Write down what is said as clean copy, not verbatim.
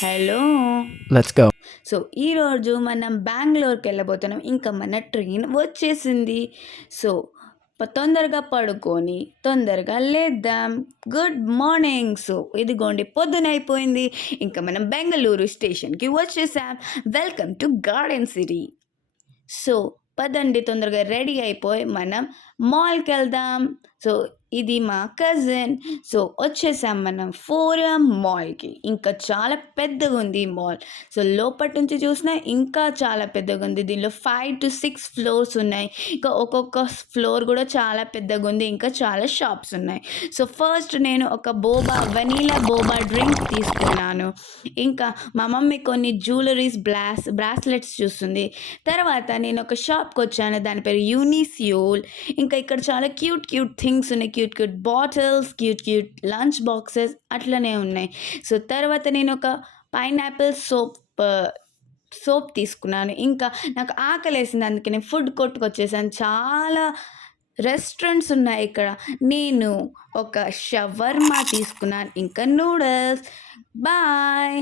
Hello! Let's go. So, ఈరోజు మనం బెంగుళూరుకి వెళ్ళబోతున్నాం. ఇంకా మన ట్రైన్ వచ్చేసింది. సో, తొందరగా పడుకొని, తొందరగా లేద్దాం. Good morning. సో, ఇదిగోండి పొద్దునయిపోయింది. ఇంకా మనం బెంగుళూరు స్టేషన్‌కి వచ్చేసాం. Welcome to garden city. So, పదండి తొందరగా రెడీ అయిపోయి మనం మాల్‌కెళ్దాం. సో, ఇది మా కజిన్. సో, వచ్చేసాం మనం ఫోరం మాల్‌కి. ఇంకా చాలా పెద్దగుంది ఈ మాల్. సో, లోపటి నుంచి చూసినా ఇంకా చాలా పెద్దగుంది. దీనిలో 5-6 ఫ్లోర్స్ ఉన్నాయి. ఇంకా ఒక్కొక్క ఫ్లోర్ గూడా చాలా పెద్దగుంది. ఇంకా చాలా షాప్స్ ఉన్నాయి. సో, ఫస్ట్ నేను ఒక వెనిలా బోబా డ్రింక్ తీసుకున్నాను. ఇంకా మా మమ్మీ కొన్ని జ్యువెలరీస్ బ్రాస్లెట్స్ చూస్తుంది. తర్వాత నేను ఒక షాప్‌కొచ్చాను. దాని పేరు యూనిసియోల్. ఇంకా ఇక్కడ చాలా క్యూట్ థింగ్స్ ఉన్నాయి. Cute bottles, cute lunch boxes అట్లనే ఉన్నాయి. సో, తర్వాత నేను ఒక పైనాపిల్ సోప్ తీసుకున్నాను. ఇంకా నాకు ఆకలేసింది. అందుకే నేను ఫుడ్ కోర్ట్‌కొచ్చేసాను. చాలా రెస్టారెంట్స్ ఉన్నాయి ఇక్కడ. నేను ఒక షవర్మా తీసుకున్నాను. ఇంకా నూడిల్స్. బాయ్.